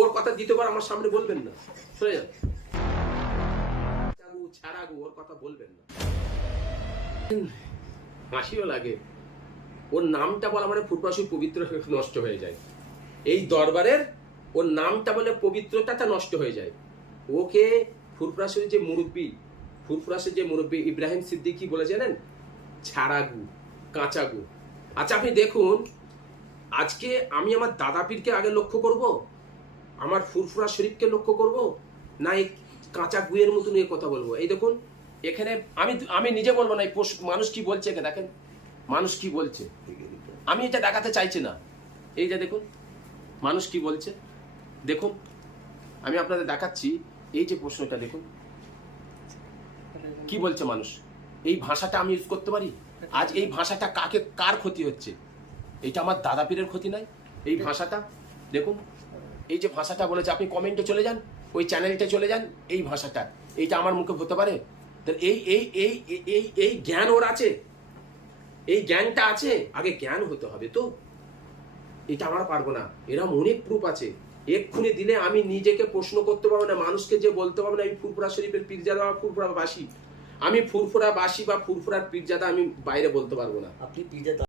ওর কথা দ্বিতীয়বার আমার সামনে বলবেন না, সরে যান। ছাড়া গো, ওর কথা বলবেন না। হাসিও লাগে, ওর নামটা বলা মানে ফুরফুরাসুর পবিত্র নষ্ট হয়ে যায়। এই দরবারের ওর নামটা বলে পবিত্রতাটা নষ্ট হয়ে যায়। ওকে ফুরফুরাসুর যে মুরব্বী, ফুরফুরাসের যে মুরব্বী ইব্রাহিম সিদ্দিকী বলে জানেন, ছাড়াগু, কাঁচাগু। আচ্ছা আপনি দেখুন, আজকে আমি আমার দাদা পীরকে আগে লক্ষ্য করব, আমার ফুরফুরা শরীফকে লক্ষ্য করব, না এই কাঁচা গুয়ের মতন এই কথা বলবো? এই দেখুন এখানে আমি নিজে বলবো না, এই মানুষ কি বলছে, একে দেখেন মানুষ কি বলছে। আমি এটা দেখাতে চাইছি না, এই যে দেখুন মানুষ কি বলছে, দেখুন আমি আপনাদের দেখাচ্ছি। এই যে প্রশ্নটা দেখুন কি বলছে মানুষ। এই ভাষাটা আমি ইউজ করতে পারি? আজ এই ভাষাটা কার ক্ষতি হচ্ছে? এটা আমার দাদা পীরের ক্ষতি নাই? এই ভাষাটা দেখুন, এই যে ভাষাটা বলেছে, আপনি কমেন্টে চলে যান, ওই চ্যানেলটা চলে যান, এই ভাষাটা এইটা আমার মুখে হতে পারে? এই এই এই এই এই জ্ঞান ওর আছে, এই জ্ঞানটা আছে, আগে জ্ঞান হতে হবে তো। এটা আমরা পারবো না, এরকম অনেক প্রুফ আছে, এক্ষুনি দিলে আমি নিজেকে প্রশ্ন করতে পারবো না, মানুষকে যে বলতে পারবো না আমি ফুরফুরা শরীফের পীরজাদা বা ফুরফুরা বাসী। আমি ফুরফুরা বাসী বা ফুরফুরার পীরজাদা আমি বাইরে বলতে পারবো না। আপনি পীরজাদা